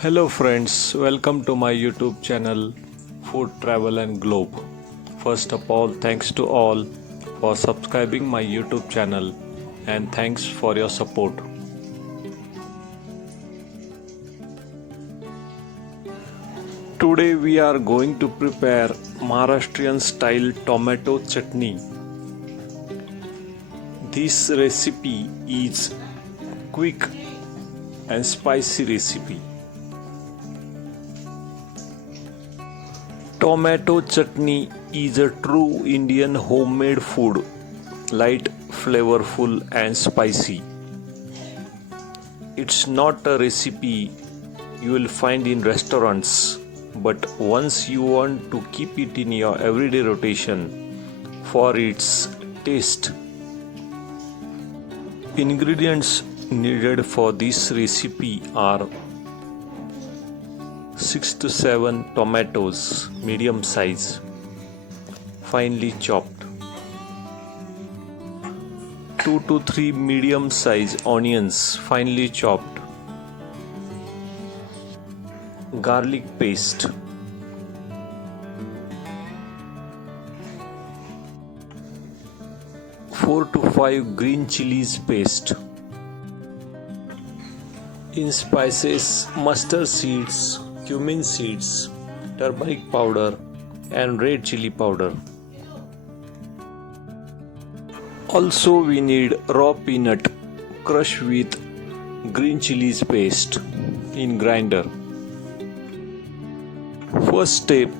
Hello friends, welcome to my YouTube channel Food Travel and Globe. First of all, thanks to all for subscribing my YouTube channel and thanks for your support. Today we are going to prepare Maharashtrian style tomato chutney. This recipe is quick and spicy recipe. Tomato chutney is a true Indian homemade food, light, flavorful and spicy. It's not a recipe you will find in restaurants, but once you want to keep it in your everyday rotation for its taste. Ingredients needed for this recipe are 6 to 7 tomatoes, medium size, finely chopped. 2 to 3 medium size onions, finely chopped. Garlic paste. 4 to 5 green chilies paste. In spices, mustard seeds, cumin seeds, turmeric powder and red chili powder. Also we need raw peanut crushed with green chilies paste in grinder. First step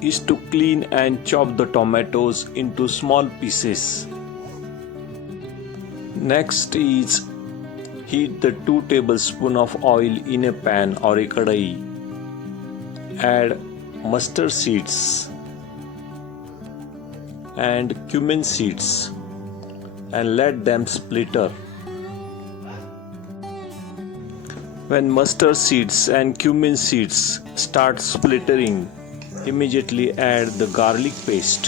is to clean and chop the tomatoes into small pieces. Next is heat the 2 tablespoons of oil in a pan or a kadai. Add mustard seeds and cumin seeds and let them splitter. When mustard seeds and cumin seeds start splittering, immediately add the garlic paste.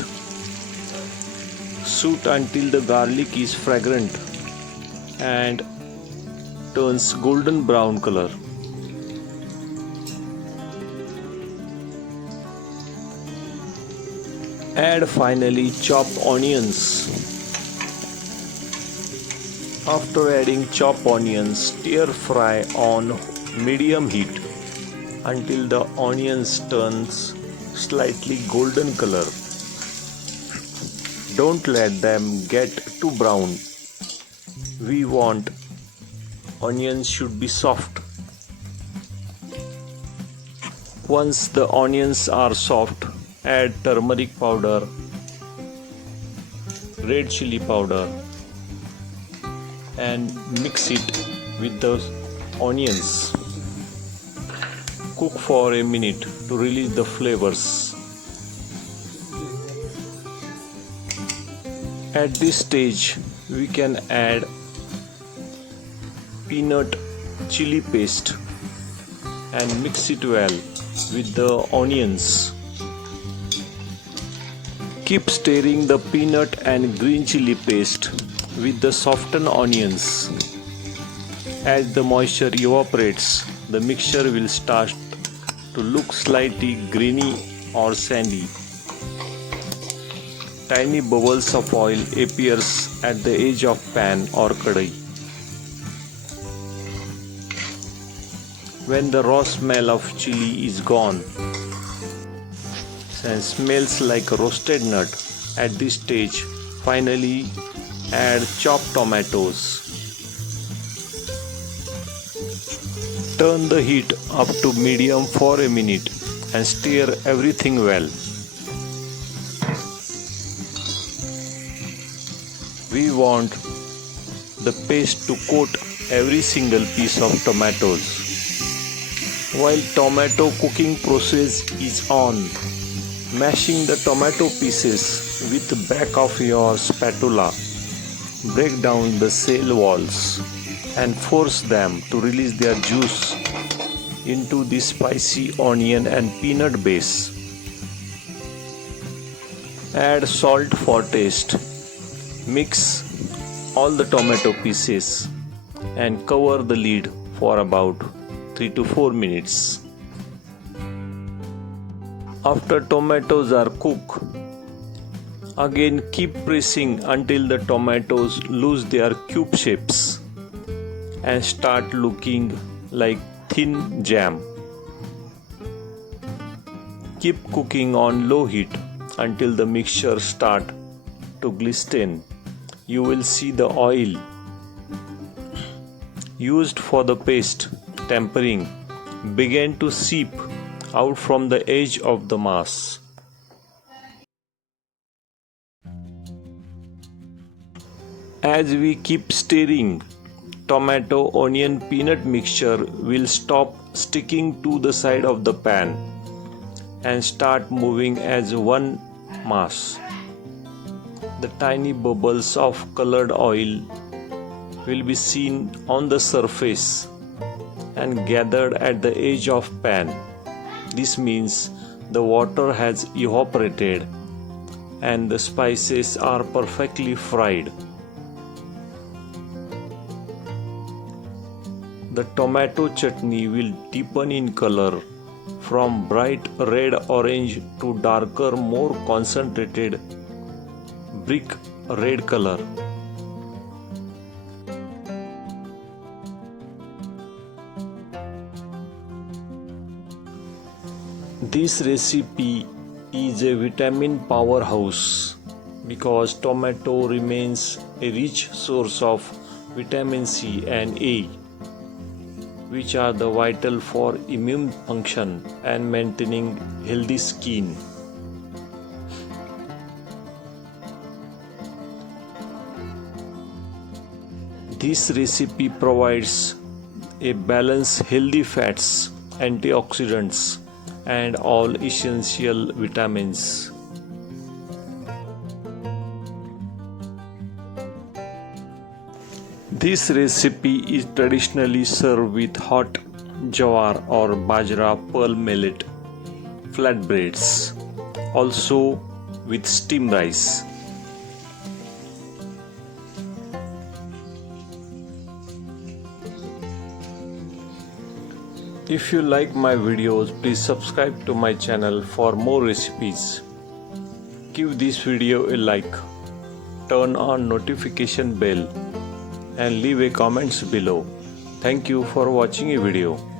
Saute until the garlic is fragrant and turns golden brown color. Add finally chopped onions. After adding chopped onions, stir fry on medium heat until the onions turns slightly golden color. Don't let them get too brown. We want onions should be soft. Once the onions are soft, add turmeric powder, red chili powder and mix it with the onions. Cook for a minute to release the flavors. At this stage, we can add peanut chili paste and mix it well with the onions. Keep stirring the peanut and green chili paste with the softened onions. As the moisture evaporates, the mixture will start to look slightly grainy or sandy. Tiny bubbles of oil appears at the edge of pan or kadai. When the raw smell of chili is gone and smells like a roasted nut, at this stage, finally add chopped tomatoes. Turn the heat up to medium for a minute and stir everything well. We want the paste to coat every single piece of tomatoes. While tomato cooking process is on, mashing the tomato pieces with the back of your spatula. Break down the cell walls and force them to release their juice into the spicy onion and peanut base. Add salt for taste. Mix all the tomato pieces and cover the lid for about 3 to 4 minutes. After tomatoes are cooked, again keep pressing until the tomatoes lose their cube shapes and start looking like thin jam. Keep cooking on low heat until the mixture start to glisten. You will see the oil used for the paste tempering begin to seep out from the edge of the mass. As we keep stirring, tomato onion peanut mixture will stop sticking to the side of the pan and start moving as one mass. The tiny bubbles of colored oil will be seen on the surface and gathered at the edge of pan. This means the water has evaporated and the spices are perfectly fried. The tomato chutney will deepen in color from bright red orange to darker, more concentrated brick red color. This recipe is a vitamin powerhouse because tomato remains a rich source of vitamin C and A, which are the vital for immune function and maintaining healthy skin. This recipe provides a balanced healthy fats, antioxidants, and all essential vitamins. This recipe is traditionally served with hot jawar or bajra pearl millet flatbreads, also with steamed rice. If you like my videos, please subscribe to my channel for more recipes. Give this video a like, turn on notification bell and leave a comments below. Thank you for watching a video.